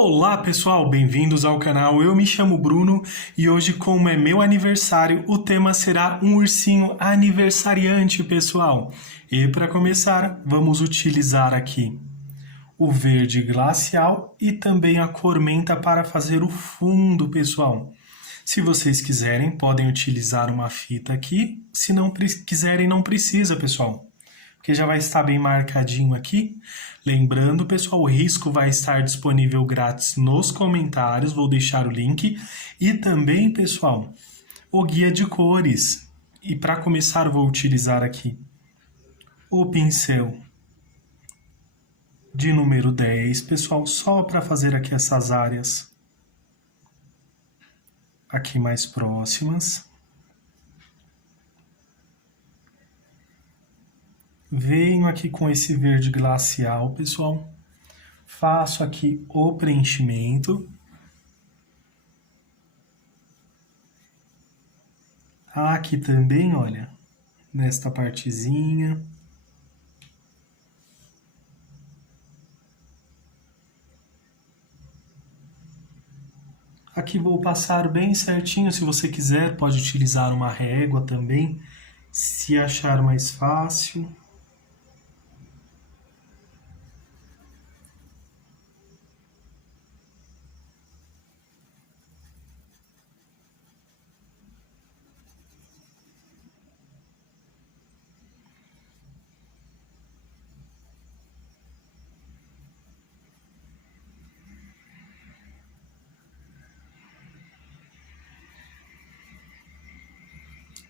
Olá pessoal, bem-vindos ao canal. Eu me chamo Bruno e hoje, como é meu aniversário, o tema será um ursinho aniversariante, pessoal. E para começar, vamos utilizar aqui o verde glacial e também a cor menta para fazer o fundo, pessoal. Se vocês quiserem, podem utilizar uma fita aqui. Se não quiserem, não precisa, pessoal, porque já vai estar bem marcadinho aqui. Lembrando, pessoal, o risco vai estar disponível grátis nos comentários, vou deixar o link. E também, pessoal, o guia de cores. E para começar, vou utilizar aqui o pincel de número 10, pessoal, só para fazer aqui essas áreas aqui mais próximas. Venho aqui com esse verde glacial, pessoal. Faço aqui o preenchimento. Aqui também, olha, nesta partezinha. Aqui vou passar bem certinho. Se você quiser, pode utilizar uma régua também, se achar mais fácil.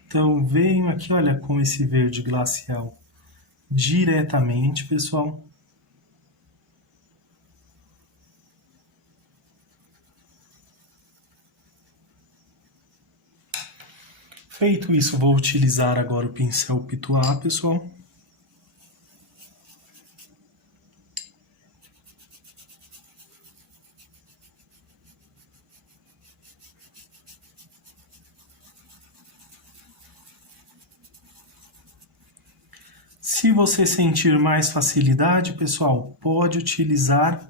Então, venho aqui, olha, com esse verde glacial diretamente, pessoal. Feito isso, vou utilizar agora o pincel Pituá, pessoal. Se você sentir mais facilidade, pessoal, pode utilizar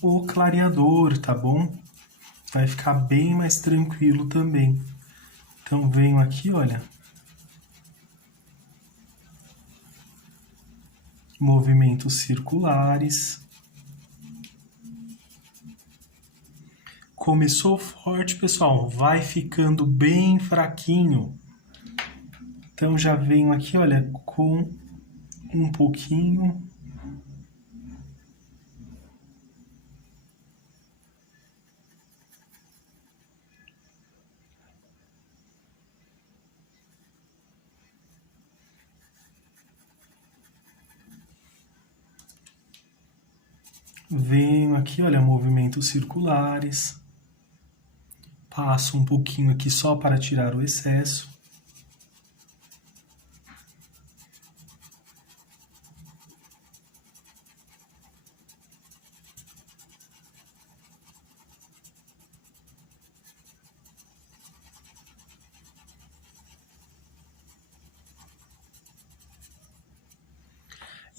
o clareador, tá bom? Vai ficar bem mais tranquilo também. Então, venho aqui, olha, movimentos circulares. Começou forte, pessoal, vai ficando bem fraquinho. Então, já venho aqui, olha, com um pouquinho. Venho aqui, olha, movimentos circulares. Passo um pouquinho aqui só para tirar o excesso.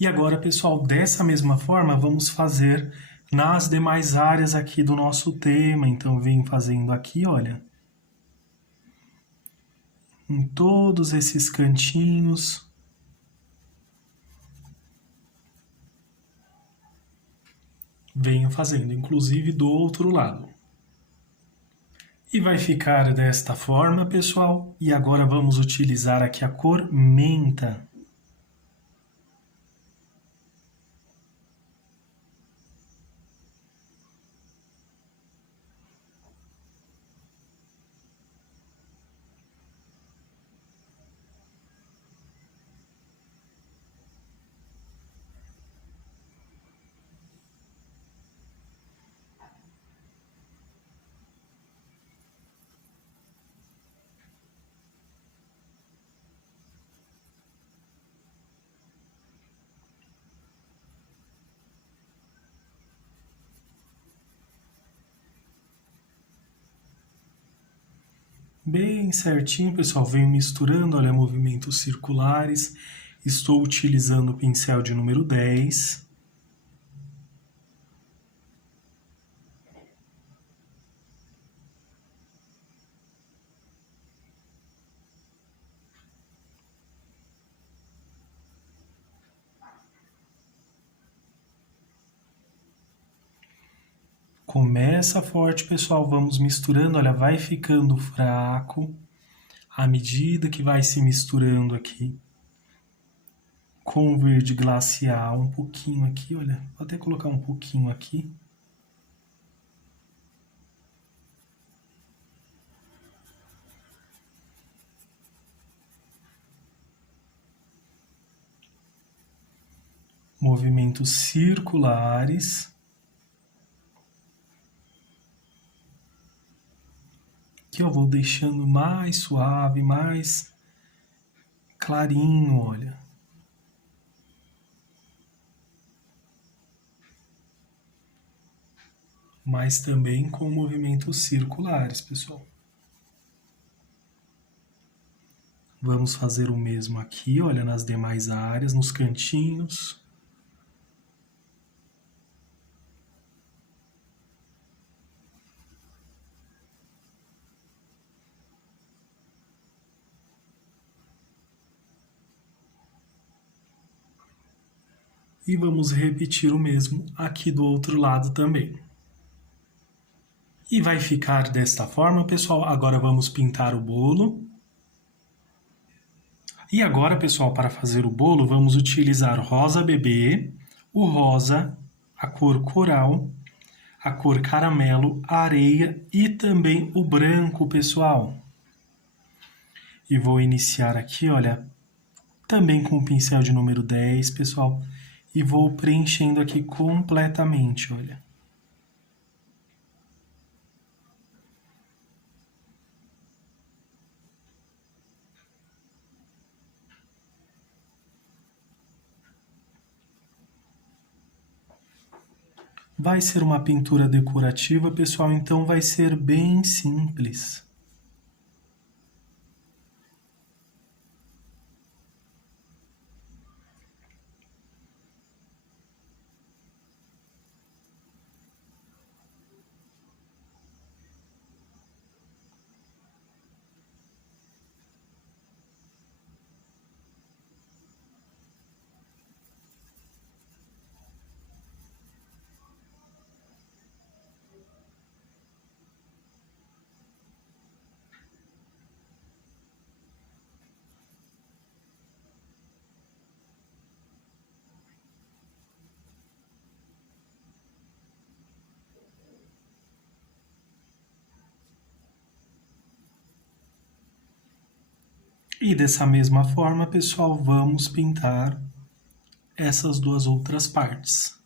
E agora, pessoal, dessa mesma forma, vamos fazer nas demais áreas aqui do nosso tema. Então, venho fazendo aqui, olha, em todos esses cantinhos. Venho fazendo, inclusive, do outro lado. E vai ficar desta forma, pessoal. E agora vamos utilizar aqui a cor menta. Bem certinho, pessoal, venho misturando, olha, movimentos circulares. Estou utilizando o pincel de número 10. Começa forte, pessoal, vamos misturando, olha, vai ficando fraco à medida que vai se misturando aqui com o verde glacial, um pouquinho aqui, olha, vou até colocar um pouquinho aqui. Movimentos circulares. Aqui eu vou deixando mais suave, mais clarinho, olha. Mas também com movimentos circulares, pessoal. Vamos fazer o mesmo aqui, olha, nas demais áreas, nos cantinhos. E vamos repetir o mesmo aqui do outro lado também. E vai ficar desta forma, pessoal. Agora vamos pintar o bolo. E agora, pessoal, para fazer o bolo, vamos utilizar rosa bebê, o rosa, a cor coral, a cor caramelo, a areia e também o branco, pessoal. E vou iniciar aqui, olha, também com o pincel de número 10, pessoal. E vou preenchendo aqui completamente, olha. Vai ser uma pintura decorativa, pessoal, então vai ser bem simples. E dessa mesma forma, pessoal, vamos pintar essas duas outras partes.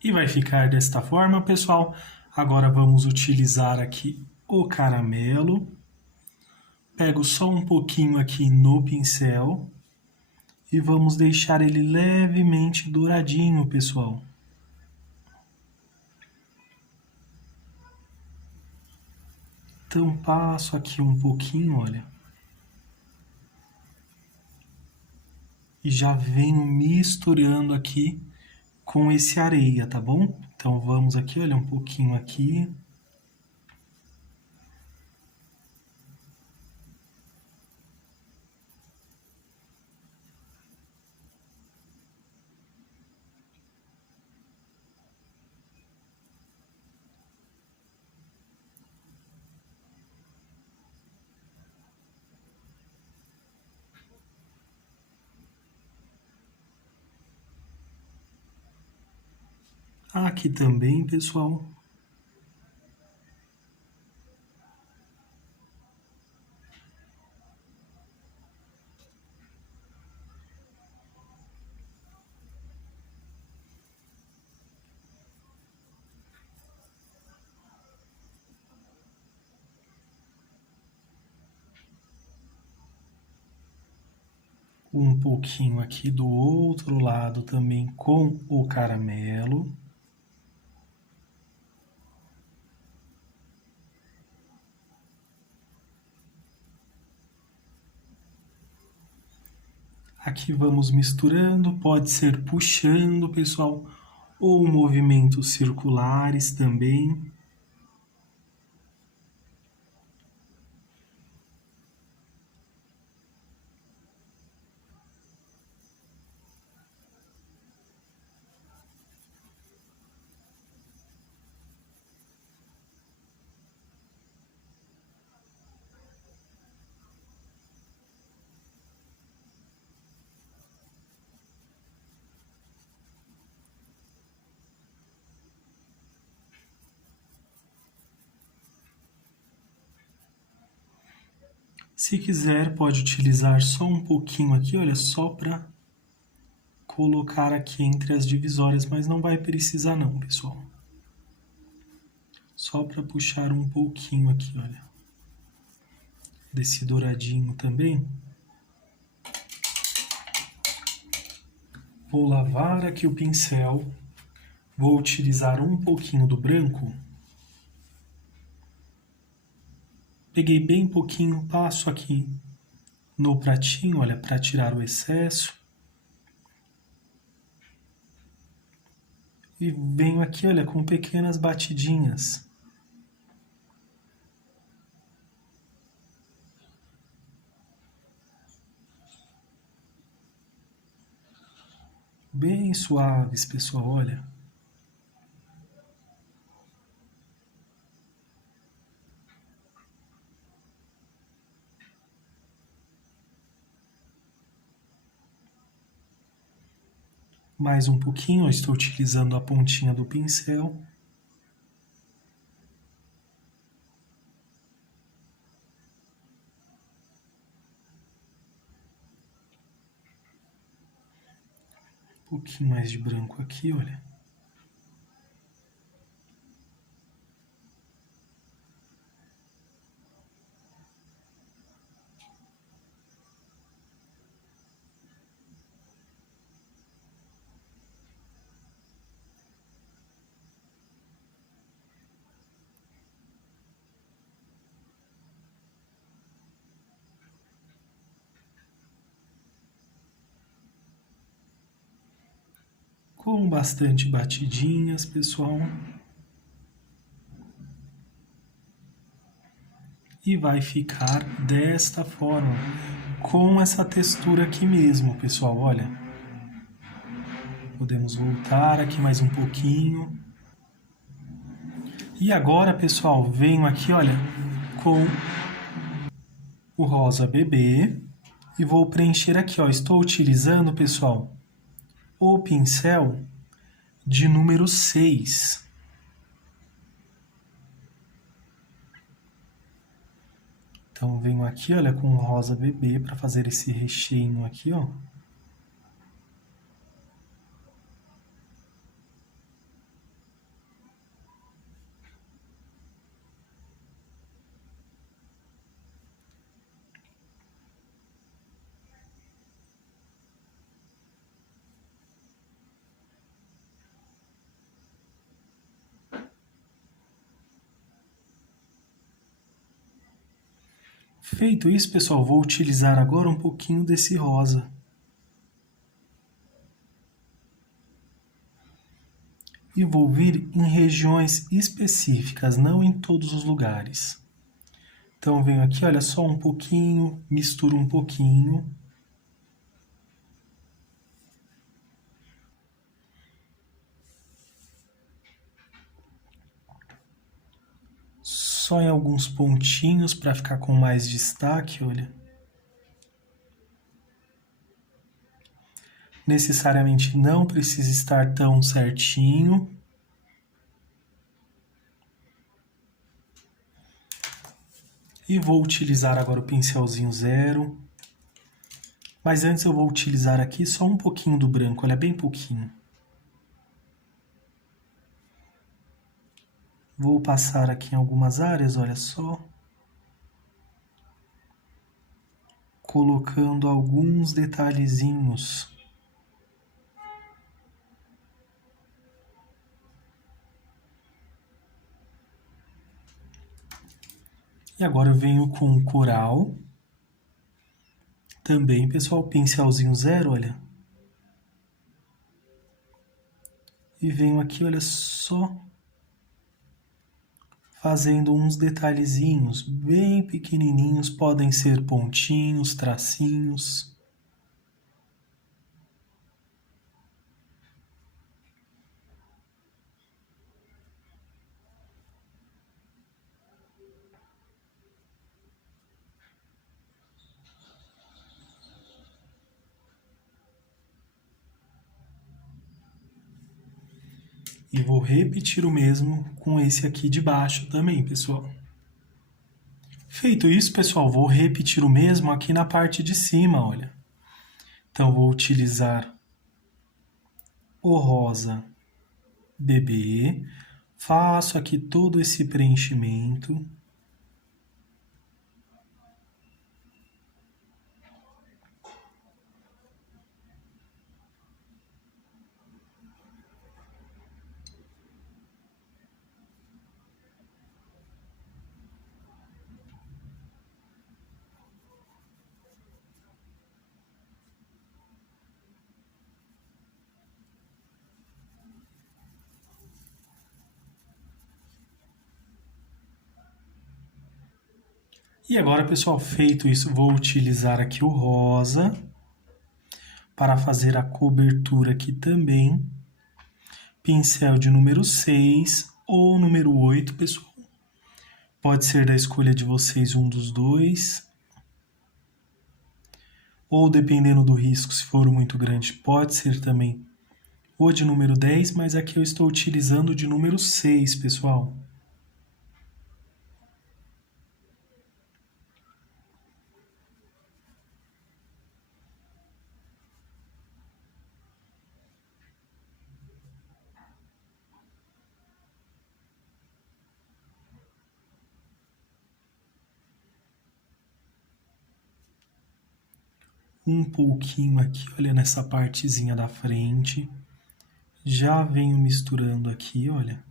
E vai ficar desta forma, pessoal. Agora vamos utilizar aqui o caramelo. Pego só um pouquinho aqui no pincel e vamos deixar ele levemente douradinho, pessoal. Então passo aqui um pouquinho, olha. E já venho misturando aqui com esse areia, tá bom? Então vamos aqui, olha, um pouquinho aqui. Aqui também, pessoal. Um pouquinho aqui do outro lado também com o caramelo. Aqui vamos misturando, pode ser puxando, pessoal, ou movimentos circulares também. Se quiser, pode utilizar só um pouquinho aqui, olha, só para colocar aqui entre as divisórias, mas não vai precisar não, pessoal. Só para puxar um pouquinho aqui, olha. Desse douradinho também. Vou lavar aqui o pincel. Vou utilizar um pouquinho do branco. Peguei bem pouquinho, passo aqui no pratinho, olha, para tirar o excesso. E venho aqui, olha, com pequenas batidinhas. Bem suaves, pessoal, olha. Mais um pouquinho, eu estou utilizando a pontinha do pincel. Um pouquinho mais de branco aqui, olha. Com bastante batidinhas, pessoal. E vai ficar desta forma, com essa textura aqui mesmo, pessoal, olha. Podemos voltar aqui mais um pouquinho. E agora, pessoal, venho aqui, olha, com o rosa bebê e vou preencher aqui, ó. Estou utilizando, pessoal, o pincel de número 6. Então, venho aqui, olha, com o rosa bebê para fazer esse recheio aqui, ó. Feito isso, pessoal, vou utilizar agora um pouquinho desse rosa. E vou vir em regiões específicas, não em todos os lugares. Então, venho aqui, olha, só um pouquinho, misturo um pouquinho. Só em alguns pontinhos para ficar com mais destaque, olha. Necessariamente não precisa estar tão certinho. E vou utilizar agora o pincelzinho 0. Mas antes eu vou utilizar aqui só um pouquinho do branco, olha, bem pouquinho. Vou passar aqui em algumas áreas, olha só. Colocando alguns detalhezinhos. E agora eu venho com o coral. Também, pessoal, pincelzinho 0, olha. E venho aqui, olha só, fazendo uns detalhezinhos bem pequenininhos, podem ser pontinhos, tracinhos. E vou repetir o mesmo com esse aqui de baixo também, pessoal. Feito isso, pessoal, vou repetir o mesmo aqui na parte de cima, olha. Então, vou utilizar o rosa bebê, faço aqui todo esse preenchimento. E agora, pessoal, feito isso, vou utilizar aqui o rosa para fazer a cobertura aqui também. Pincel de número 6 ou número 8, pessoal. Pode ser da escolha de vocês um dos dois. Ou dependendo do risco, se for muito grande, pode ser também o de número 10, mas aqui eu estou utilizando o de número 6, pessoal. Um pouquinho aqui, olha, nessa partezinha da frente. Já venho misturando aqui, olha.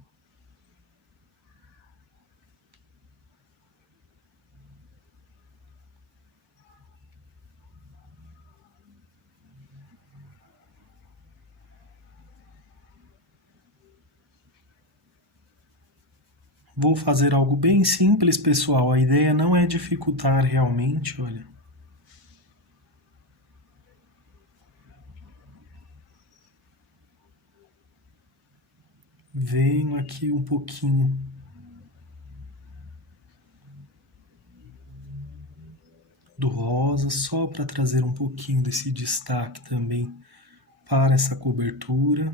Vou fazer algo bem simples, pessoal. A ideia não é dificultar realmente, olha. Venho aqui um pouquinho do rosa, só para trazer um pouquinho desse destaque também para essa cobertura.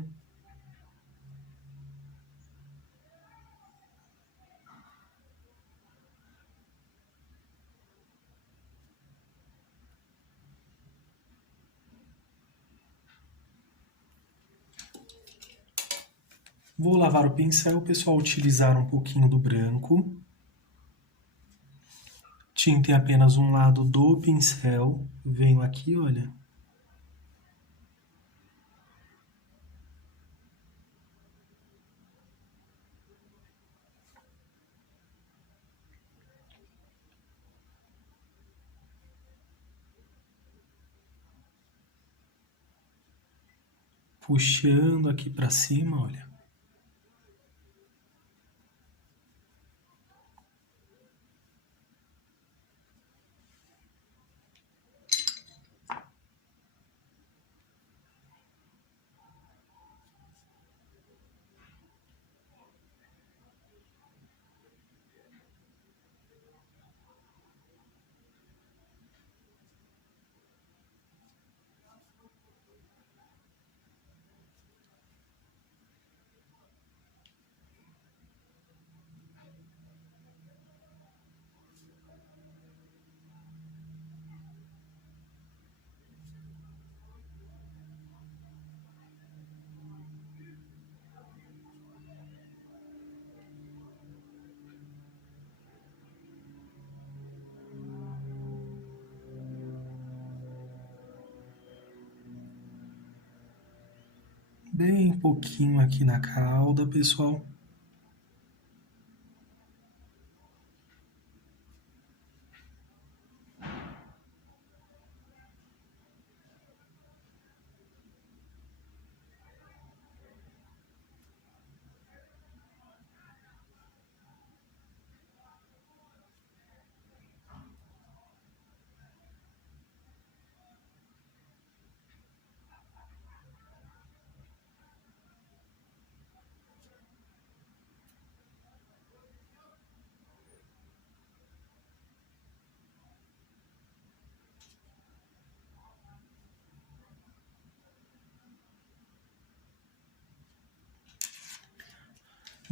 Vou lavar o pincel, pessoal, utilizar um pouquinho do branco. Tinta em apenas um lado do pincel. Venho aqui, olha. Puxando aqui para cima, olha. Bem pouquinho aqui na cauda, pessoal.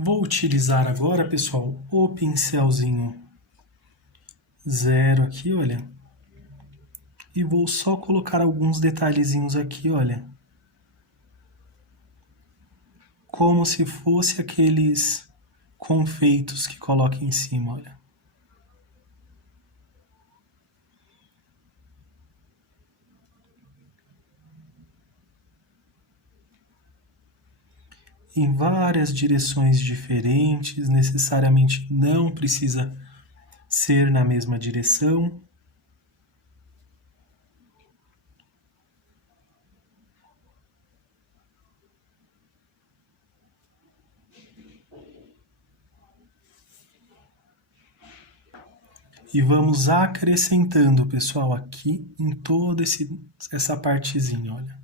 Vou utilizar agora, pessoal, o pincelzinho 0 aqui, olha. E vou só colocar alguns detalhezinhos aqui, olha. Como se fosse aqueles confeitos que coloca em cima, olha. Em várias direções diferentes, necessariamente não precisa ser na mesma direção. E vamos acrescentando, pessoal, aqui em toda essa partezinha, olha.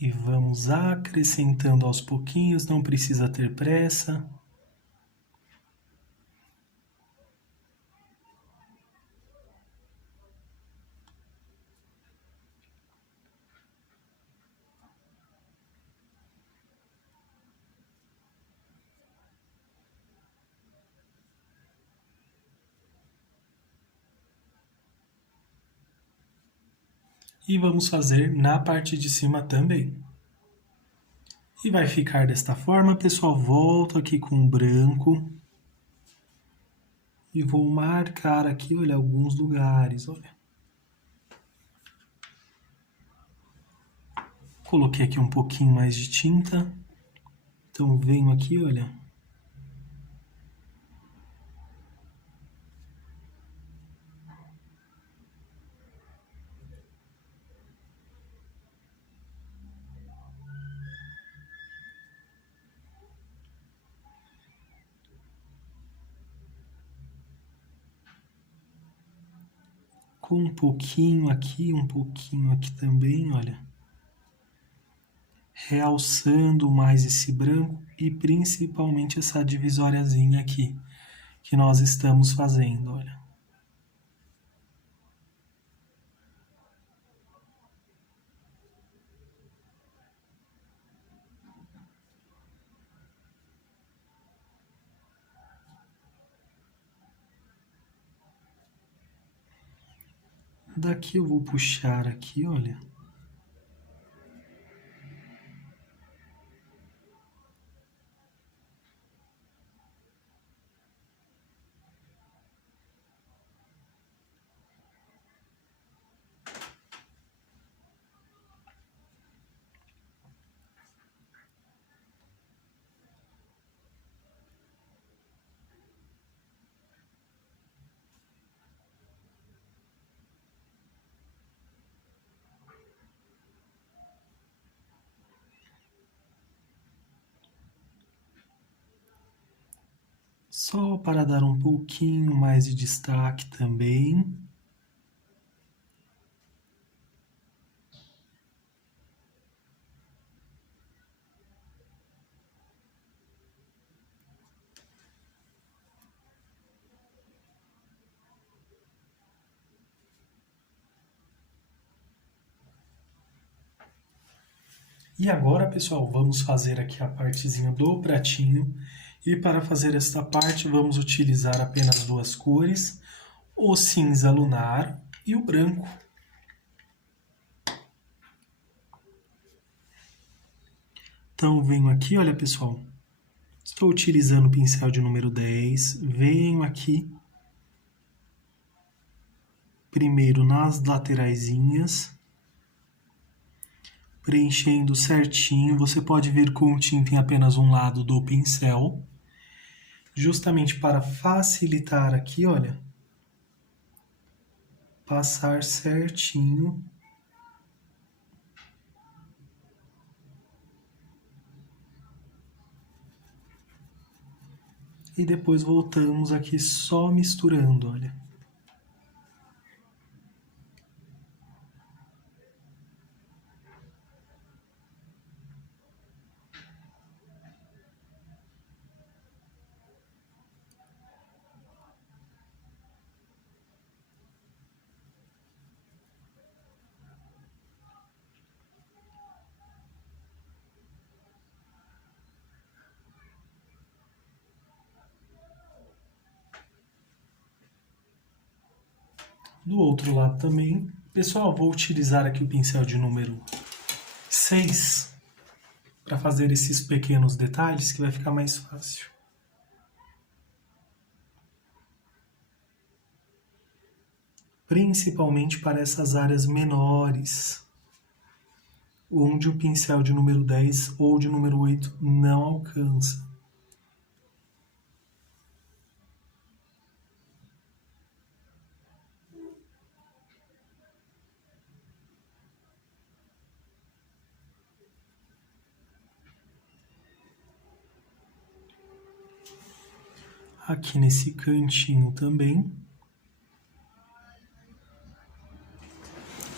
E vamos acrescentando aos pouquinhos, não precisa ter pressa. E vamos fazer na parte de cima também. E vai ficar desta forma, pessoal. Volto aqui com o branco. E vou marcar aqui, olha, alguns lugares, olha. Coloquei aqui um pouquinho mais de tinta. Então venho aqui, olha. Com um pouquinho aqui também, olha. Realçando mais esse branco e principalmente essa divisóriazinha aqui que nós estamos fazendo, olha. Daqui eu vou puxar aqui, olha. Só para dar um pouquinho mais de destaque também. E agora, pessoal, vamos fazer aqui a partezinha do pratinho. E para fazer esta parte, vamos utilizar apenas duas cores, o cinza lunar e o branco. Então, venho aqui, olha, pessoal, estou utilizando o pincel de número 10, venho aqui, primeiro nas lateraisinhas, preenchendo certinho. Você pode vir com tinta em apenas um lado do pincel, justamente para facilitar aqui, olha, passar certinho. E depois voltamos aqui só misturando, olha. Do outro lado também. Pessoal, vou utilizar aqui o pincel de número 6 para fazer esses pequenos detalhes que vai ficar mais fácil. Principalmente para essas áreas menores, onde o pincel de número 10 ou de número 8 não alcança. Aqui nesse cantinho também.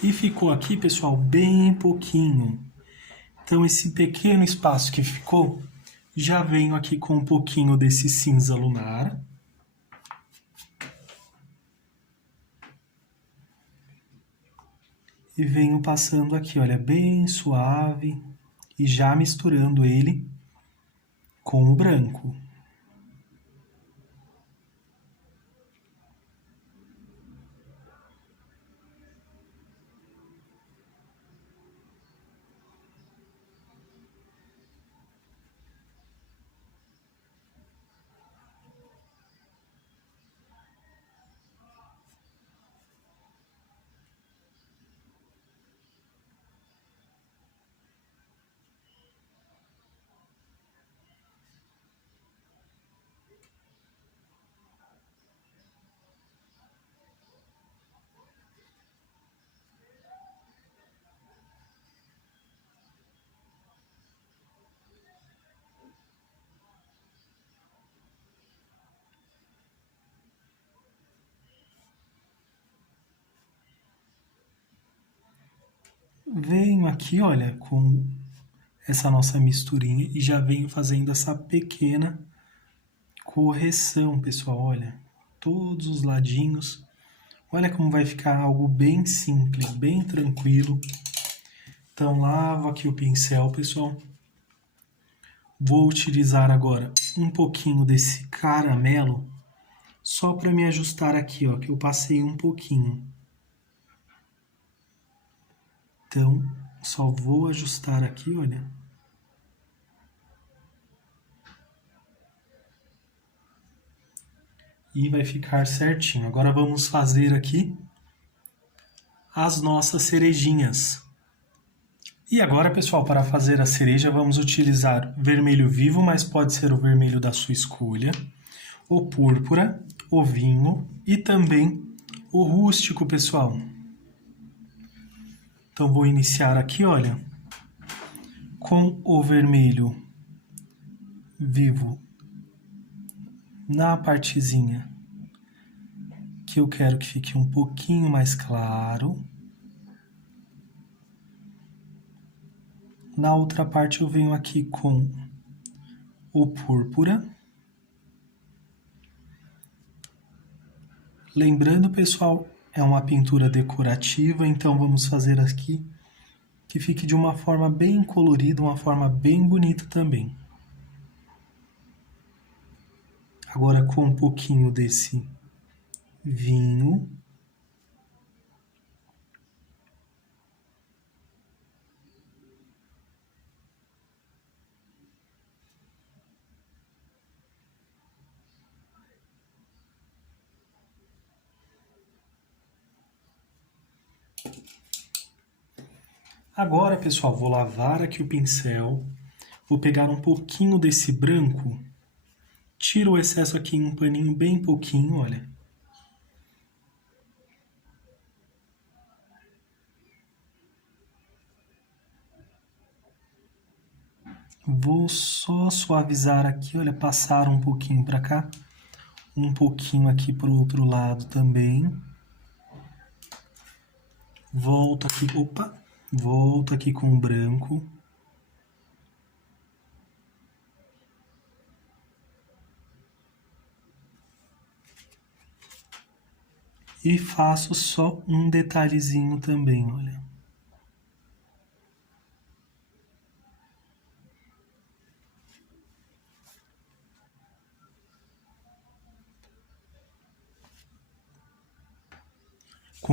E ficou aqui, pessoal, bem pouquinho. Então, esse pequeno espaço que ficou, já venho aqui com um pouquinho desse cinza lunar. E venho passando aqui, olha, bem suave. E já misturando ele com o branco. Venho aqui, olha, com essa nossa misturinha e já venho fazendo essa pequena correção, pessoal, olha, todos os ladinhos. Olha como vai ficar algo bem simples, bem tranquilo. Então, lavo aqui o pincel, pessoal. Vou utilizar agora um pouquinho desse caramelo, só para me ajustar aqui, ó, que eu passei um pouquinho. Então, só vou ajustar aqui, olha. E vai ficar certinho. Agora vamos fazer aqui as nossas cerejinhas. E agora, pessoal, para fazer a cereja, vamos utilizar vermelho vivo, mas pode ser o vermelho da sua escolha, o púrpura, o vinho e também o rústico, pessoal. Então, vou iniciar aqui, olha, com o vermelho vivo na partezinha que eu quero que fique um pouquinho mais claro. Na outra parte eu venho aqui com o púrpura. Lembrando, pessoal, é uma pintura decorativa, então vamos fazer aqui que fique de uma forma bem colorida, uma forma bem bonita também. Agora com um pouquinho desse vinho. Agora, pessoal, vou lavar aqui o pincel, vou pegar um pouquinho desse branco, tiro o excesso aqui em um paninho bem pouquinho, olha. Vou só suavizar aqui, olha, passar um pouquinho para cá, um pouquinho aqui para o outro lado também. Volto aqui, volto aqui com o branco. E faço só um detalhezinho também, olha.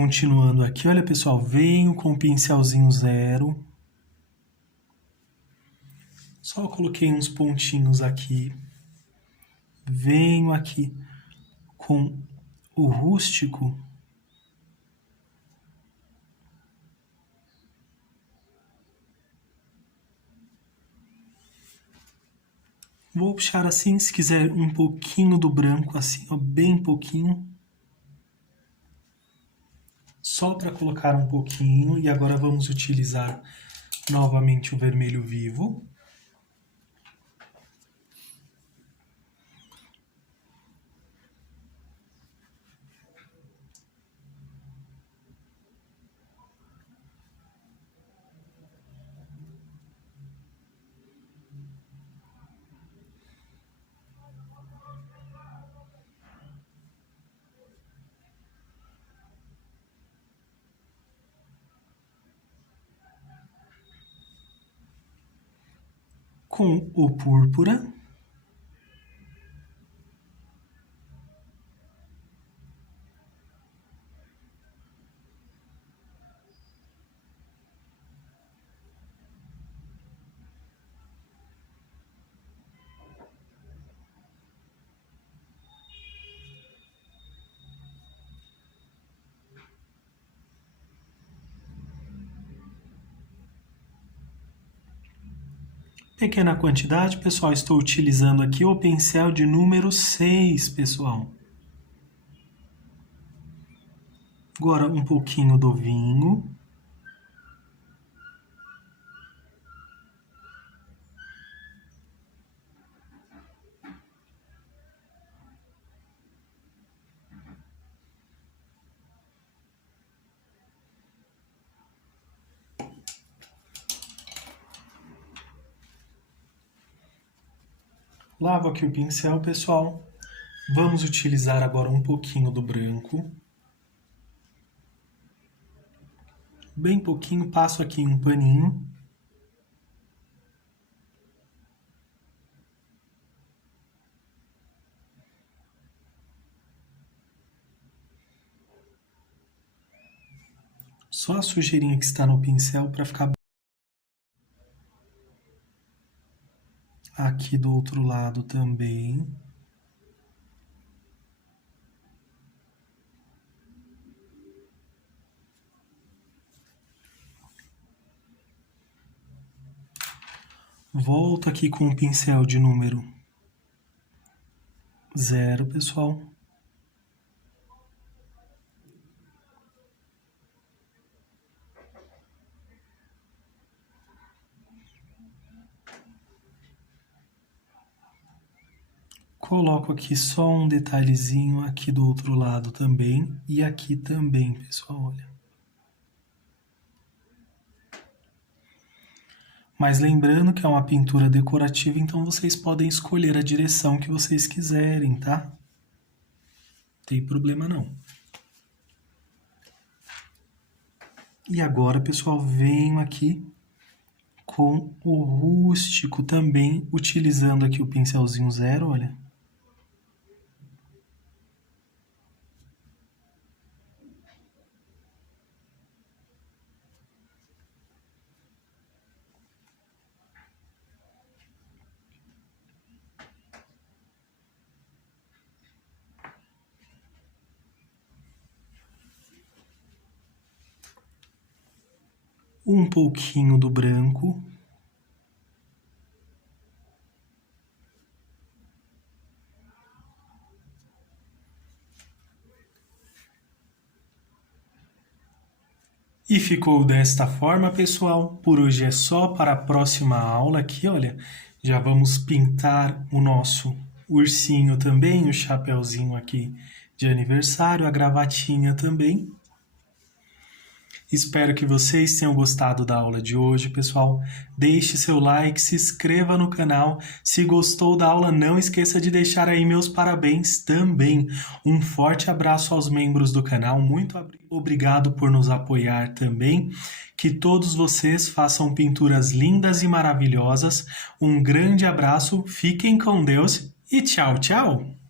Continuando aqui, olha pessoal, venho com o pincelzinho 0. Só coloquei uns pontinhos aqui. Venho aqui com o rústico. Vou puxar assim, se quiser um pouquinho do branco, assim, ó, bem pouquinho. Só para colocar um pouquinho. E agora vamos utilizar novamente o vermelho vivo. Com o púrpura. Pequena quantidade, pessoal, estou utilizando aqui o pincel de número 6, pessoal. Agora um pouquinho do vinho. Lavo aqui o pincel, pessoal. Vamos utilizar agora um pouquinho do branco. Bem pouquinho, passo aqui um paninho. Só a sujeirinha que está no pincel para ficar aqui do outro lado também. Volto aqui com o pincel de número 0, pessoal. Coloco aqui só um detalhezinho aqui do outro lado também e aqui também, pessoal, olha. Mas lembrando que é uma pintura decorativa, então vocês podem escolher a direção que vocês quiserem, tá? Não tem problema não. E agora, pessoal, venho aqui com o rústico também, utilizando aqui o pincelzinho 0, olha. Um pouquinho do branco. E ficou desta forma, pessoal. Por hoje é só. Para a próxima aula aqui, olha, já vamos pintar o nosso ursinho também, o chapéuzinho aqui de aniversário, a gravatinha também. Espero que vocês tenham gostado da aula de hoje, pessoal. Deixe seu like, se inscreva no canal. Se gostou da aula, não esqueça de deixar aí meus parabéns também. Um forte abraço aos membros do canal. Muito obrigado por nos apoiar também. Que todos vocês façam pinturas lindas e maravilhosas. Um grande abraço, fiquem com Deus e tchau, tchau!